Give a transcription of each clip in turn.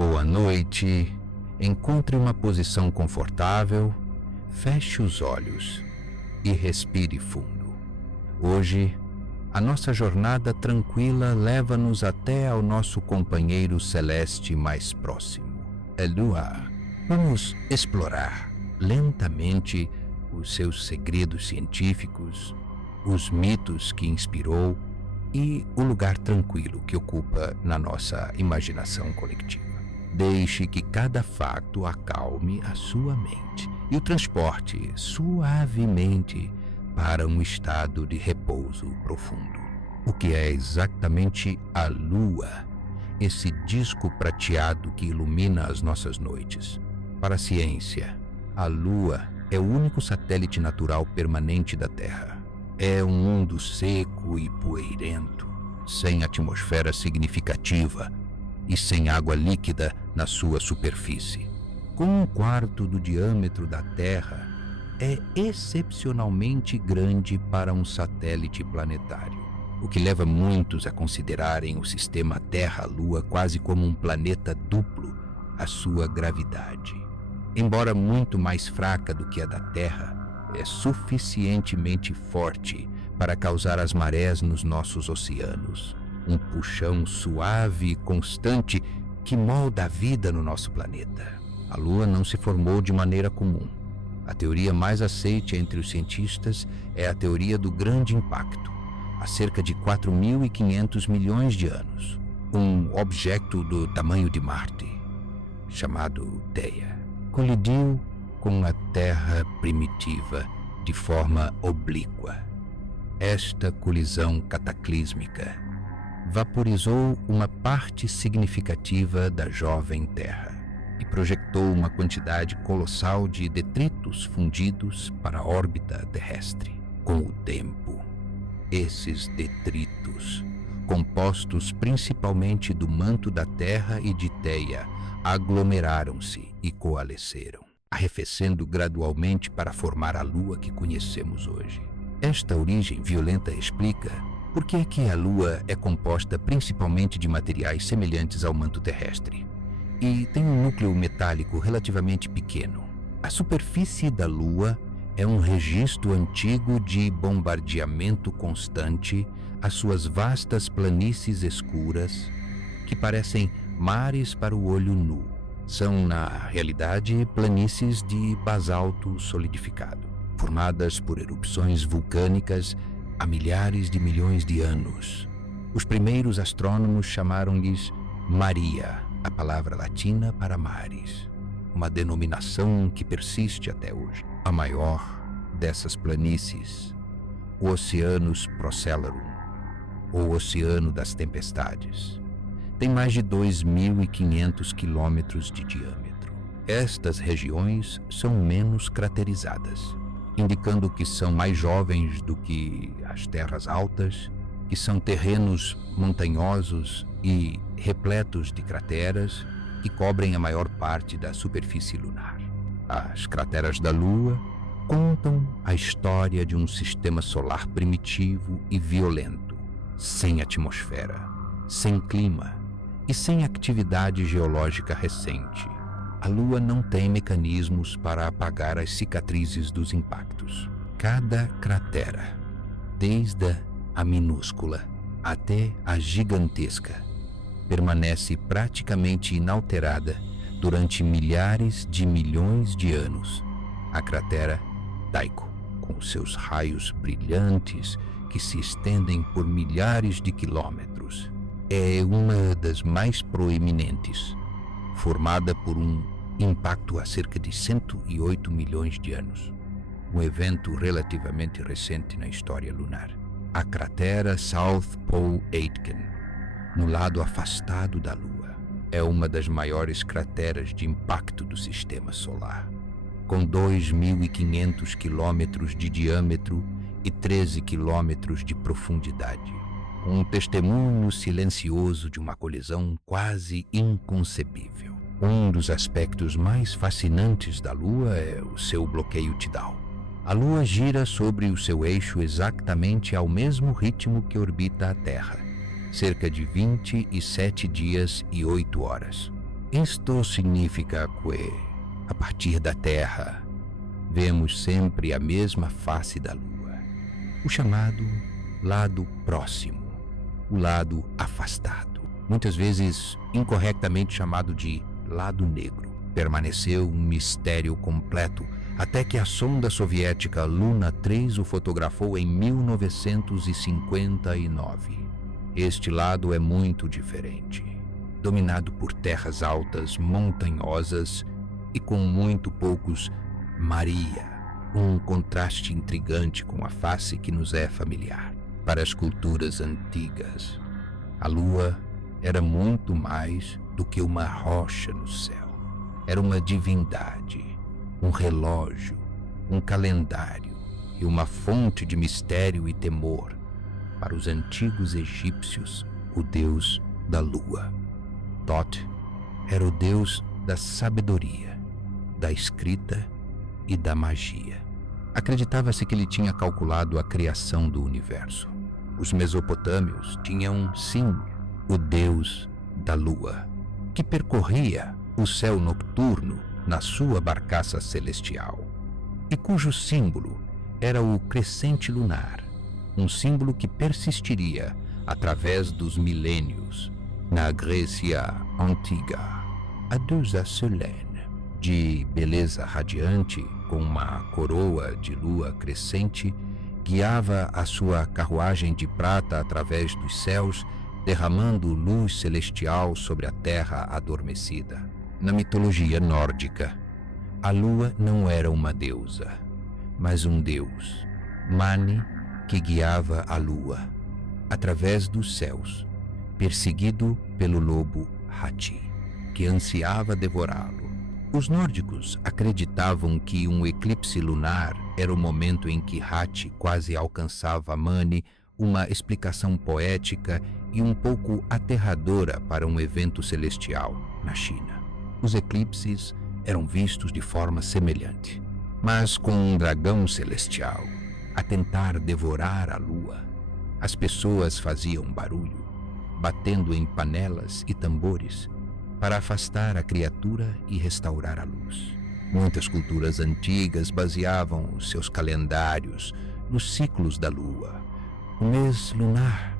Boa noite. Encontre uma posição confortável, feche os olhos e respire fundo. Hoje, a nossa jornada tranquila leva-nos até ao nosso companheiro celeste mais próximo, a Lua. Vamos explorar lentamente os seus segredos científicos, os mitos que inspirou e o lugar tranquilo que ocupa na nossa imaginação coletiva. Deixe que cada facto acalme a sua mente e o transporte suavemente para um estado de repouso profundo. O que é exatamente a Lua, esse disco prateado que ilumina as nossas noites? Para a ciência, a Lua é o único satélite natural permanente da Terra. É um mundo seco e poeirento, sem atmosfera significativa e sem água líquida na sua superfície. Com 1/4 do diâmetro da Terra, é excepcionalmente grande para um satélite planetário, o que leva muitos a considerarem o sistema Terra-Lua quase como um planeta duplo à sua gravidade. Embora muito mais fraca do que a da Terra, é suficientemente forte para causar as marés nos nossos oceanos, um puxão suave e constante que molda a vida no nosso planeta. A Lua não se formou de maneira comum. A teoria mais aceita entre os cientistas é a teoria do Grande Impacto, há cerca de 4.500 milhões de anos. Um objeto do tamanho de Marte, chamado Theia, colidiu com a Terra primitiva de forma oblíqua. Esta colisão cataclísmica vaporizou uma parte significativa da jovem Terra e projetou uma quantidade colossal de detritos fundidos para a órbita terrestre. Com o tempo, esses detritos, compostos principalmente do manto da Terra e de Theia, aglomeraram-se e coalesceram, arrefecendo gradualmente para formar a Lua que conhecemos hoje. Esta origem violenta explica por que é que a Lua é composta principalmente de materiais semelhantes ao manto terrestre e tem um núcleo metálico relativamente pequeno. A superfície da Lua é um registro antigo de bombardeamento constante às suas vastas planícies escuras que parecem mares para o olho nu. São, na realidade, planícies de basalto solidificado, formadas por erupções vulcânicas há milhares de milhões de anos. Os primeiros astrônomos chamaram-lhes Maria, a palavra latina para mares, uma denominação que persiste até hoje. A maior dessas planícies, o Oceanus Procellarum, ou Oceano das Tempestades, tem mais de 2.500 quilômetros de diâmetro. Estas regiões são menos craterizadas, indicando que são mais jovens do que as terras altas, que são terrenos montanhosos e repletos de crateras que cobrem a maior parte da superfície lunar. As crateras da Lua contam a história de um sistema solar primitivo e violento, sem atmosfera, sem clima e sem atividade geológica recente. A Lua não tem mecanismos para apagar as cicatrizes dos impactos. Cada cratera, desde a minúscula até a gigantesca, permanece praticamente inalterada durante milhares de milhões de anos. A cratera Tycho, com seus raios brilhantes que se estendem por milhares de quilômetros, é uma das mais proeminentes, formada por um impacto há cerca de 108 milhões de anos, um evento relativamente recente na história lunar. A cratera South Pole Aitken, no lado afastado da Lua, é uma das maiores crateras de impacto do sistema solar, com 2.500 quilômetros de diâmetro e 13 quilômetros de profundidade. Um testemunho silencioso de uma colisão quase inconcebível. Um dos aspectos mais fascinantes da Lua é o seu bloqueio tidal. A Lua gira sobre o seu eixo exatamente ao mesmo ritmo que orbita a Terra, cerca de 27 dias e 8 horas. Isto significa que, a partir da Terra, vemos sempre a mesma face da Lua, o chamado lado próximo, o lado afastado, muitas vezes incorretamente chamado de lado negro. Permaneceu um mistério completo até que a sonda soviética Luna 3 o fotografou em 1959. Este lado é muito diferente, dominado por terras altas, montanhosas e com muito poucos Maria, um contraste intrigante com a face que nos é familiar. Para as culturas antigas, a Lua era muito mais do que uma rocha no céu. Era uma divindade, um relógio, um calendário e uma fonte de mistério e temor. Para os antigos egípcios, o deus da Lua, Thoth, era o deus da sabedoria, da escrita e da magia. Acreditava-se que ele tinha calculado a criação do universo. Os mesopotâmios tinham, sim, o deus da Lua, que percorria o céu nocturno na sua barcaça celestial, e cujo símbolo era o crescente lunar, um símbolo que persistiria através dos milênios. Na Grécia Antiga, a deusa Selene, de beleza radiante, com uma coroa de lua crescente, guiava a sua carruagem de prata através dos céus, derramando luz celestial sobre a terra adormecida. Na mitologia nórdica, a lua não era uma deusa, mas um deus, Mani, que guiava a lua através dos céus, perseguido pelo lobo Hati, que ansiava devorá-lo. Os nórdicos acreditavam que um eclipse lunar era o momento em que Hati quase alcançava Mani, uma explicação poética e um pouco aterradora para um evento celestial na China. Os eclipses eram vistos de forma semelhante, mas com um dragão celestial a tentar devorar a lua. As pessoas faziam barulho, batendo em panelas e tambores para afastar a criatura e restaurar a luz. Muitas culturas antigas baseavam os seus calendários nos ciclos da lua. O mês lunar,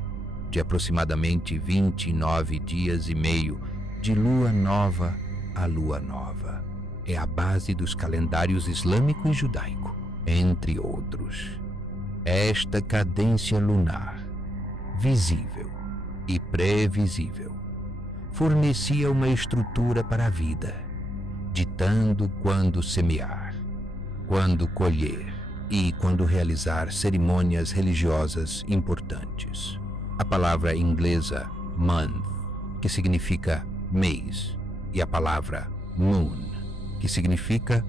de aproximadamente 29 dias e meio, de lua nova a lua nova, é a base dos calendários islâmico e judaico, entre outros. Esta cadência lunar, visível e previsível, fornecia uma estrutura para a vida, ditando quando semear, quando colher e quando realizar cerimônias religiosas importantes. A palavra inglesa month, que significa mês, e a palavra moon, que significa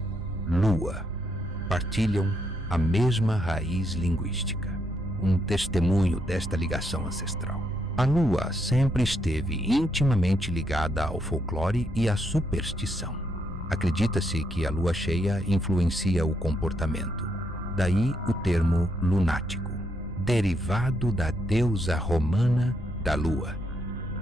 lua, partilham a mesma raiz linguística, um testemunho desta ligação ancestral. A lua sempre esteve intimamente ligada ao folclore e à superstição. Acredita-se que a lua cheia influencia o comportamento, daí o termo lunático, derivado da deusa romana da lua,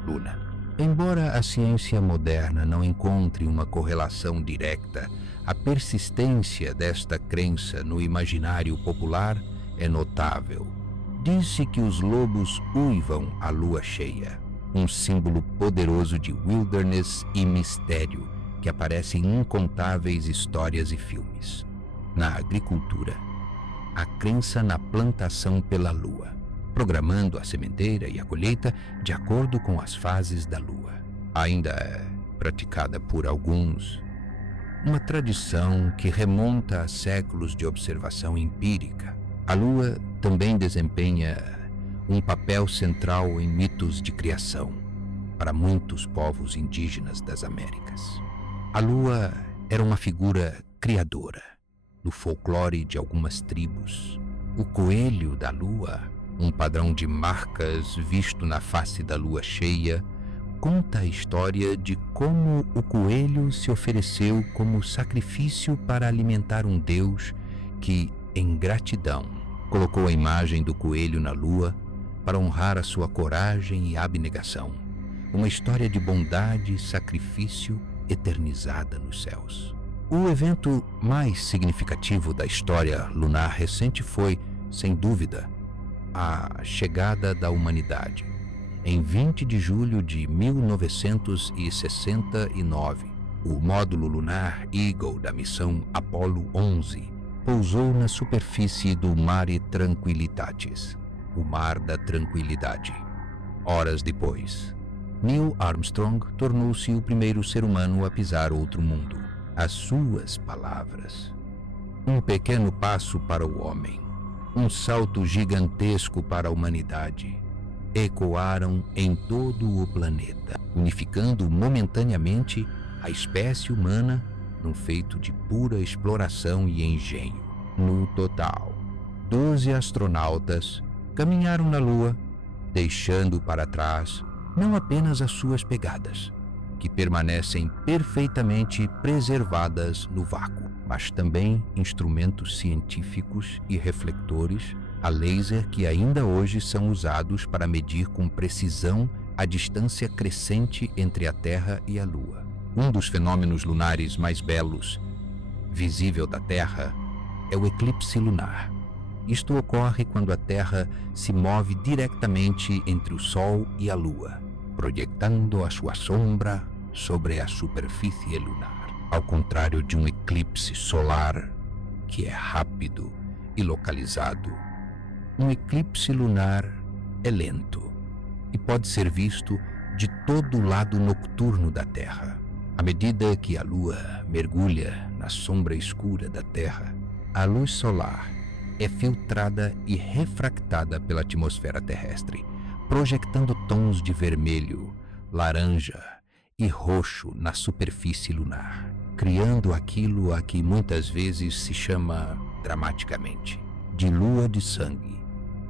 Luna. Embora a ciência moderna não encontre uma correlação direta, a persistência desta crença no imaginário popular é notável. Diz-se que os lobos uivam à lua cheia, um símbolo poderoso de wilderness e mistério que aparece em incontáveis histórias e filmes. Na agricultura, a crença na plantação pela lua, programando a sementeira e a colheita de acordo com as fases da lua. Ainda é praticada por alguns, uma tradição que remonta a séculos de observação empírica. A lua também desempenha um papel central em mitos de criação para muitos povos indígenas das Américas. A lua era uma figura criadora no folclore de algumas tribos. O coelho da lua, um padrão de marcas visto na face da lua cheia, conta a história de como o coelho se ofereceu como sacrifício para alimentar um deus que, em gratidão, colocou a imagem do coelho na lua para honrar a sua coragem e abnegação. Uma história de bondade, sacrifício eternizada nos céus. O evento mais significativo da história lunar recente foi, sem dúvida, a chegada da humanidade. Em 20 de julho de 1969, o módulo lunar Eagle da missão Apollo 11 pousou na superfície do Mare Tranquillitatis, o Mar da Tranquilidade. Horas depois, Neil Armstrong tornou-se o primeiro ser humano a pisar outro mundo. As suas palavras: um pequeno passo para o homem, um salto gigantesco para a humanidade, ecoaram em todo o planeta, unificando momentaneamente a espécie humana num feito de pura exploração e engenho. No total, 12 astronautas caminharam na Lua, deixando para trás não apenas as suas pegadas, que permanecem perfeitamente preservadas no vácuo, mas também instrumentos científicos e refletores a laser que ainda hoje são usados para medir com precisão a distância crescente entre a Terra e a Lua. Um dos fenômenos lunares mais belos, visível da Terra, é o eclipse lunar. Isto ocorre quando a Terra se move diretamente entre o Sol e a Lua, projetando a sua sombra sobre a superfície lunar. Ao contrário de um eclipse solar, que é rápido e localizado, um eclipse lunar é lento e pode ser visto de todo o lado nocturno da Terra. À medida que a Lua mergulha na sombra escura da Terra, a luz solar é filtrada e refractada pela atmosfera terrestre, projetando tons de vermelho, laranja e roxo na superfície lunar, criando aquilo a que muitas vezes se chama, dramaticamente, de lua de sangue.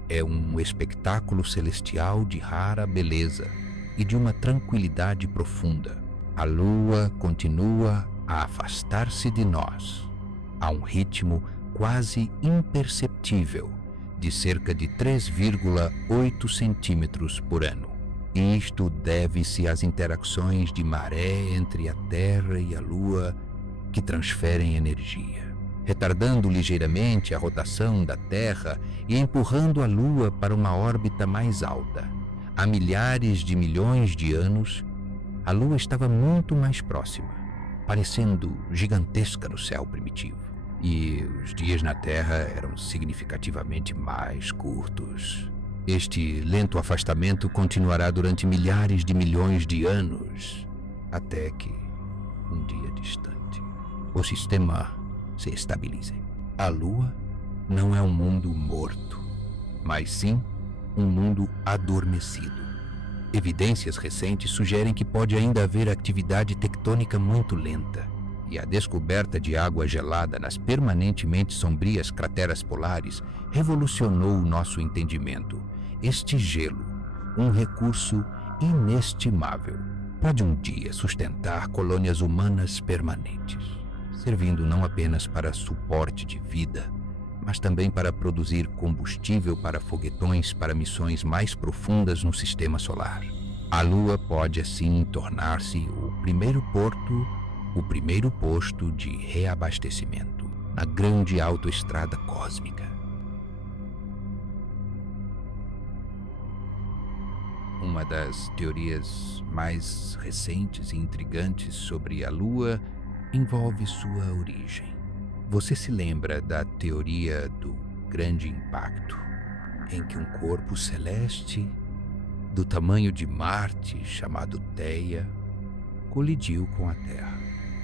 É um espetáculo celestial de rara beleza e de uma tranquilidade profunda. A Lua continua a afastar-se de nós, a um ritmo quase imperceptível de cerca de 3,8 centímetros por ano. Isto deve-se às interações de maré entre a Terra e a Lua que transferem energia, retardando ligeiramente a rotação da Terra e empurrando a Lua para uma órbita mais alta. Há milhares de milhões de anos, a Lua estava muito mais próxima, parecendo gigantesca no céu primitivo. E os dias na Terra eram significativamente mais curtos. Este lento afastamento continuará durante milhares de milhões de anos, até que, um dia distante, o sistema se estabilize. A Lua não é um mundo morto, mas sim um mundo adormecido. Evidências recentes sugerem que pode ainda haver atividade tectônica muito lenta, e a descoberta de água gelada nas permanentemente sombrias crateras polares revolucionou o nosso entendimento. Este gelo, um recurso inestimável, pode um dia sustentar colônias humanas permanentes, servindo não apenas para suporte de vida, mas também para produzir combustível para foguetões para missões mais profundas no sistema solar. A Lua pode assim tornar-se o primeiro posto de reabastecimento na grande autoestrada cósmica. Uma das teorias mais recentes e intrigantes sobre a Lua envolve sua origem. Você se lembra da teoria do grande impacto, em que um corpo celeste do tamanho de Marte, chamado Theia, colidiu com a Terra.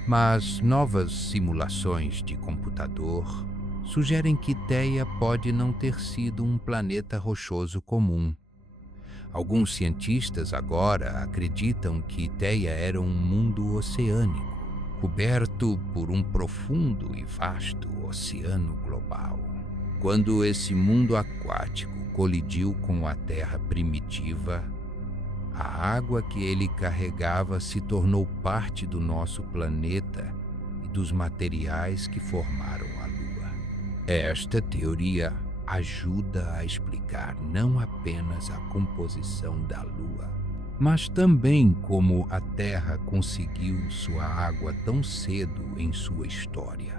Mas novas simulações de computador sugerem que Theia pode não ter sido um planeta rochoso comum. Alguns cientistas agora acreditam que Theia era um mundo oceânico, coberto por um profundo e vasto oceano global. Quando esse mundo aquático colidiu com a Terra primitiva, a água que ele carregava se tornou parte do nosso planeta e dos materiais que formaram a Lua. Esta teoria ajuda a explicar não apenas a composição da Lua, mas também como a Terra conseguiu sua água tão cedo em sua história.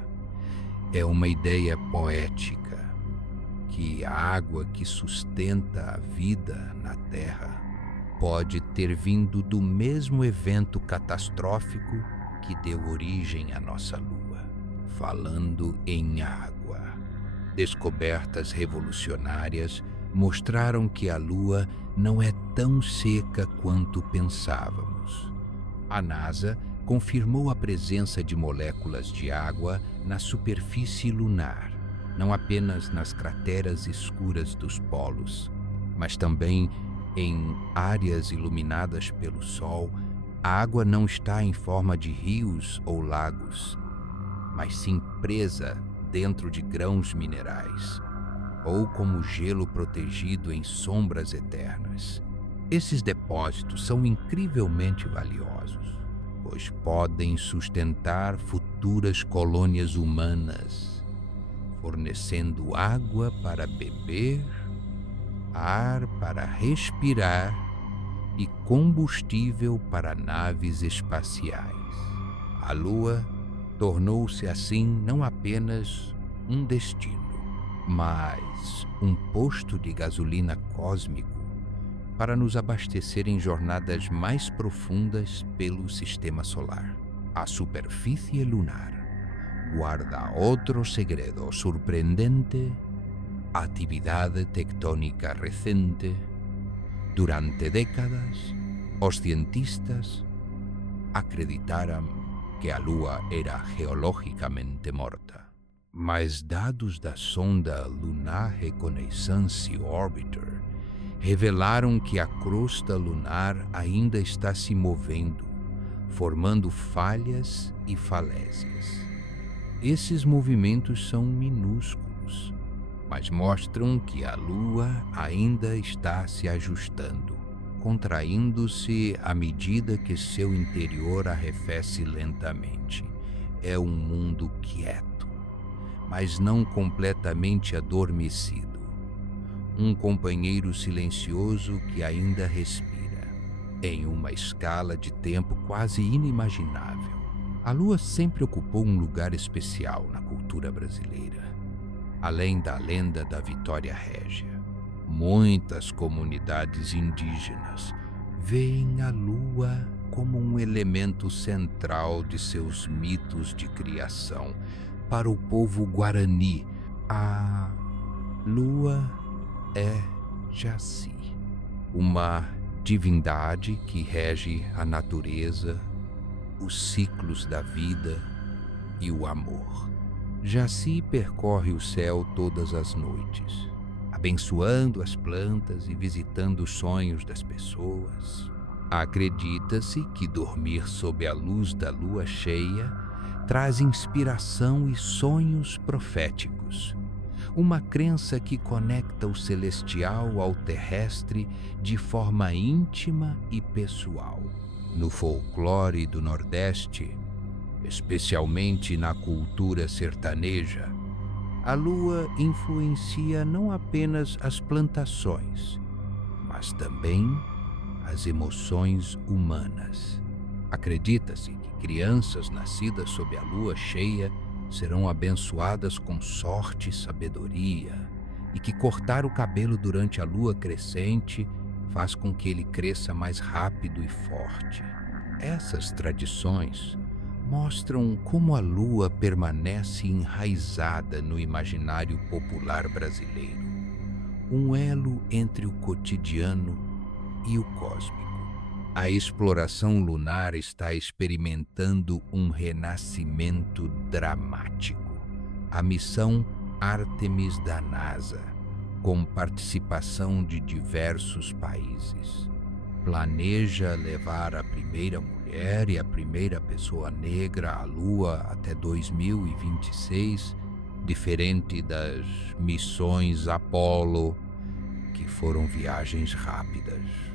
É uma ideia poética que a água que sustenta a vida na Terra pode ter vindo do mesmo evento catastrófico que deu origem à nossa Lua. Falando em água, descobertas revolucionárias mostraram que a Lua não é tão seca quanto pensávamos. A NASA confirmou a presença de moléculas de água na superfície lunar, não apenas nas crateras escuras dos polos, mas também em áreas iluminadas pelo Sol. A água não está em forma de rios ou lagos, mas sim presa dentro de grãos minerais, ou como gelo protegido em sombras eternas. Esses depósitos são incrivelmente valiosos, pois podem sustentar futuras colônias humanas, fornecendo água para beber, ar para respirar e combustível para naves espaciais. A Lua tornou-se assim não apenas um destino, mas um posto de gasolina cósmico para nos abastecer em jornadas mais profundas pelo sistema solar. A superfície lunar guarda outro segredo surpreendente: atividade tectónica recente. Durante décadas, os cientistas acreditaram que a Lua era geologicamente morta. Mas dados da sonda Lunar Reconnaissance Orbiter revelaram que a crosta lunar ainda está se movendo, formando falhas e falésias. Esses movimentos são minúsculos, mas mostram que a Lua ainda está se ajustando, contraindo-se à medida que seu interior arrefece lentamente. É um mundo quieto, mas não completamente adormecido. Um companheiro silencioso que ainda respira, em uma escala de tempo quase inimaginável. A Lua sempre ocupou um lugar especial na cultura brasileira. Além da lenda da Vitória Régia, muitas comunidades indígenas veem a Lua como um elemento central de seus mitos de criação. Para o povo guarani, a Lua é Jaci, uma divindade que rege a natureza, os ciclos da vida e o amor. Jaci percorre o céu todas as noites, abençoando as plantas e visitando os sonhos das pessoas. Acredita-se que dormir sob a luz da lua cheia traz inspiração e sonhos proféticos, uma crença que conecta o celestial ao terrestre de forma íntima e pessoal. No folclore do Nordeste, especialmente na cultura sertaneja, a lua influencia não apenas as plantações, mas também as emoções humanas. Acredita-se que crianças nascidas sob a lua cheia serão abençoadas com sorte e sabedoria, e que cortar o cabelo durante a lua crescente faz com que ele cresça mais rápido e forte. Essas tradições mostram como a lua permanece enraizada no imaginário popular brasileiro, um elo entre o cotidiano e o cósmico. A exploração lunar está experimentando um renascimento dramático. A missão Artemis da NASA, com participação de diversos países, planeja levar a primeira mulher e a primeira pessoa negra à Lua até 2026, diferente das missões Apollo, que foram viagens rápidas.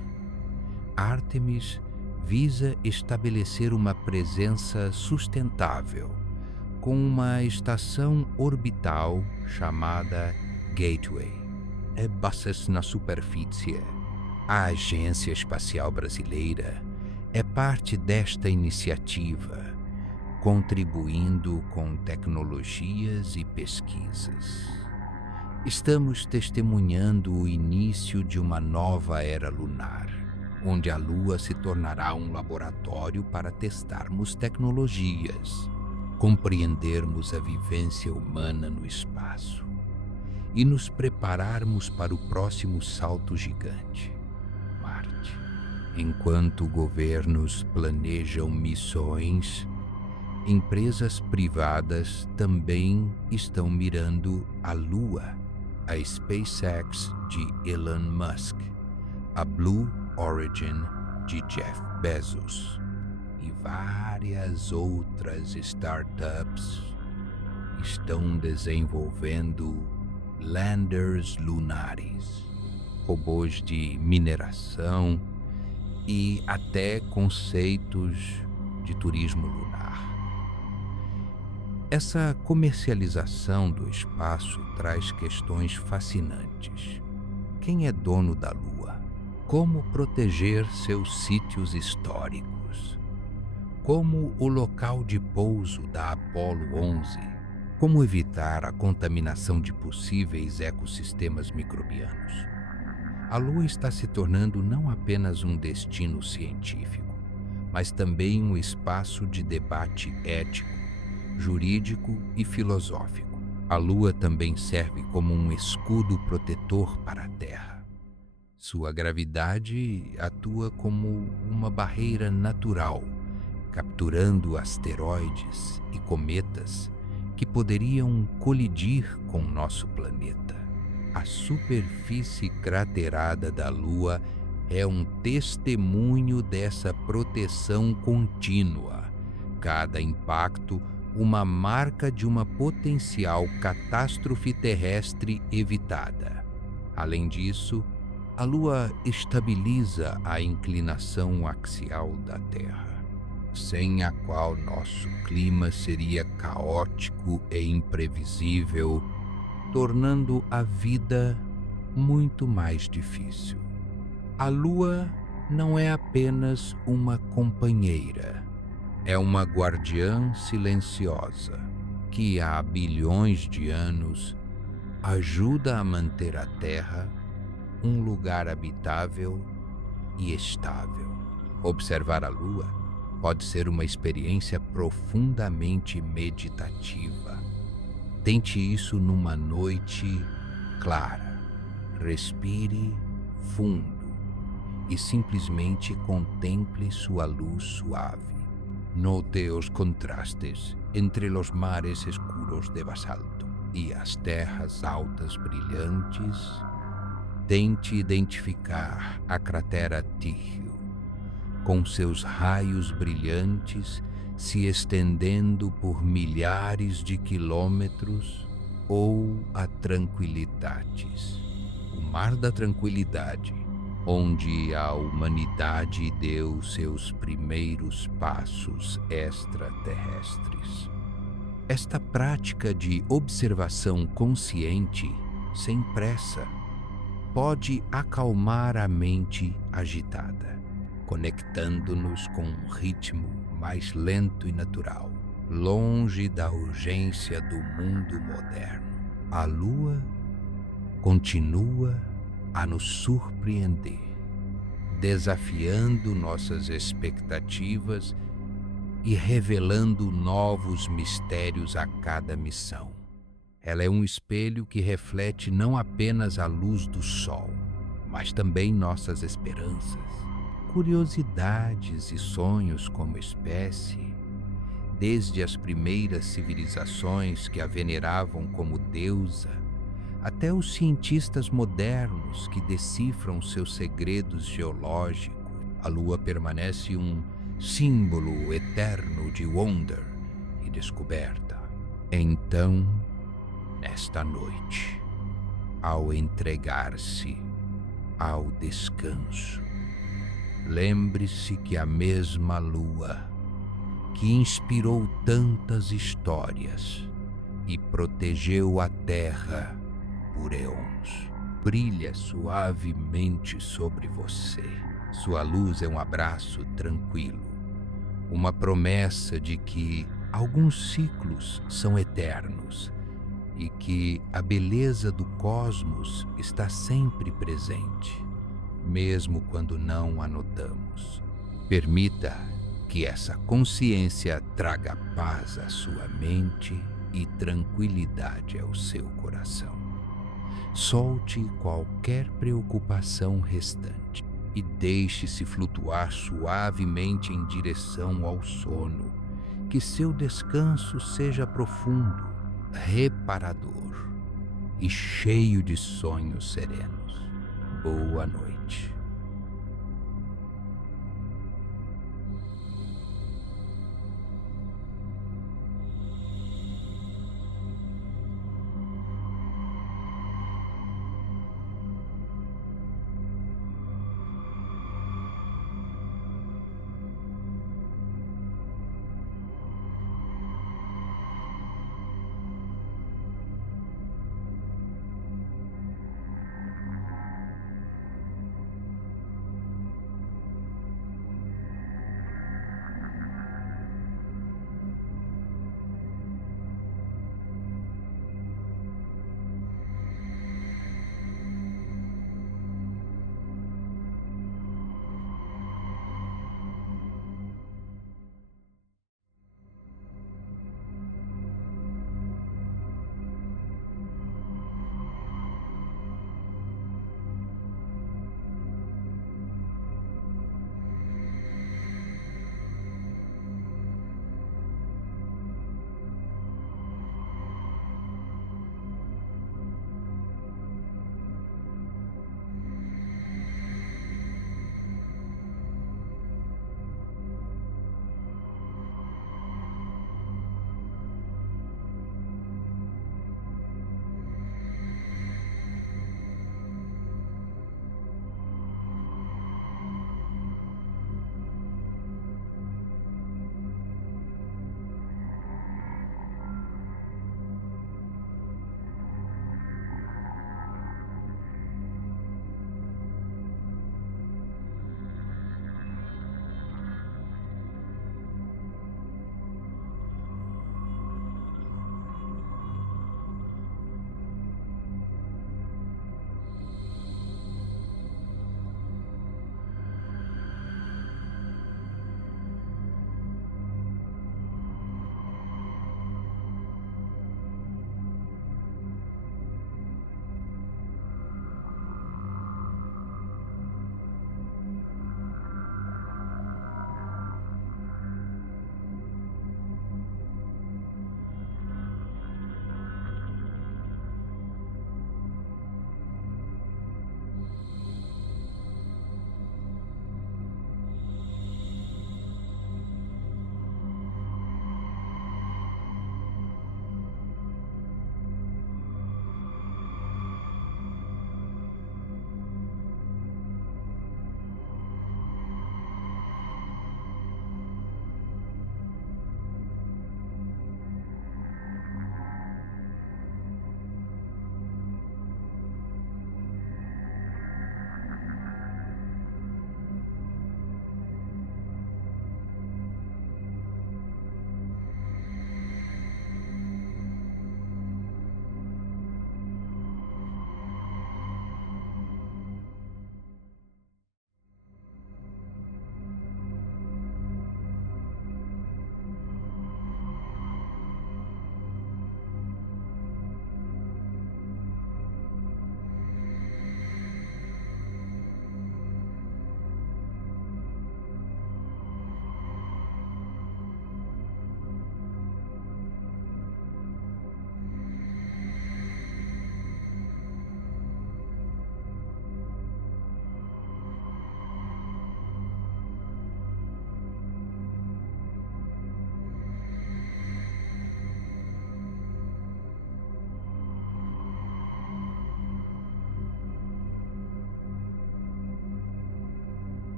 Artemis visa estabelecer uma presença sustentável, com uma estação orbital chamada Gateway, e bases na superfície. A Agência Espacial Brasileira é parte desta iniciativa, contribuindo com tecnologias e pesquisas. Estamos testemunhando o início de uma nova era lunar, onde a Lua se tornará um laboratório para testarmos tecnologias, compreendermos a vivência humana no espaço e nos prepararmos para o próximo salto gigante, Marte. Enquanto governos planejam missões, empresas privadas também estão mirando a Lua. A SpaceX de Elon Musk, a Blue Origin de Jeff Bezos e várias outras startups estão desenvolvendo landers lunares, robôs de mineração e até conceitos de turismo lunar. Essa comercialização do espaço traz questões fascinantes. Quem é dono da Lua? Como proteger seus sítios históricos? Como o local de pouso da Apollo 11? Como evitar a contaminação de possíveis ecossistemas microbianos? A Lua está se tornando não apenas um destino científico, mas também um espaço de debate ético, jurídico e filosófico. A Lua também serve como um escudo protetor para a Terra. Sua gravidade atua como uma barreira natural, capturando asteroides e cometas que poderiam colidir com nosso planeta. A superfície craterada da Lua é um testemunho dessa proteção contínua. Cada impacto uma marca de uma potencial catástrofe terrestre evitada. Além disso, a Lua estabiliza a inclinação axial da Terra, sem a qual nosso clima seria caótico e imprevisível, tornando a vida muito mais difícil. A Lua não é apenas uma companheira. É uma guardiã silenciosa que há bilhões de anos ajuda a manter a Terra um lugar habitável e estável. Observar a Lua pode ser uma experiência profundamente meditativa. Tente isso numa noite clara. Respire fundo e simplesmente contemple sua luz suave. Note os contrastes entre os mares escuros de basalto e as terras altas brilhantes. Tente identificar a cratera Tycho, com seus raios brilhantes se estendendo por milhares de quilômetros, ou a Tranquilitatis, o Mar da Tranquilidade, onde a humanidade deu seus primeiros passos extraterrestres. Esta prática de observação consciente, sem pressa, pode acalmar a mente agitada, conectando-nos com um ritmo mais lento e natural, longe da urgência do mundo moderno. A Lua continua a nos surpreender, desafiando nossas expectativas e revelando novos mistérios a cada missão. Ela é um espelho que reflete não apenas a luz do Sol, mas também nossas esperanças, curiosidades e sonhos como espécie, desde as primeiras civilizações que a veneravam como deusa, até os cientistas modernos que decifram seus segredos geológicos. A Lua permanece um símbolo eterno de wonder e descoberta. Então, nesta noite, ao entregar-se ao descanso, lembre-se que a mesma Lua que inspirou tantas histórias e protegeu a Terra por eons, brilha suavemente sobre você. Sua luz é um abraço tranquilo, uma promessa de que alguns ciclos são eternos e que a beleza do cosmos está sempre presente, mesmo quando não a notamos. Permita que essa consciência traga paz à sua mente e tranquilidade ao seu coração. Solte qualquer preocupação restante e deixe-se flutuar suavemente em direção ao sono. Que seu descanso seja profundo, reparador e cheio de sonhos serenos. Boa noite.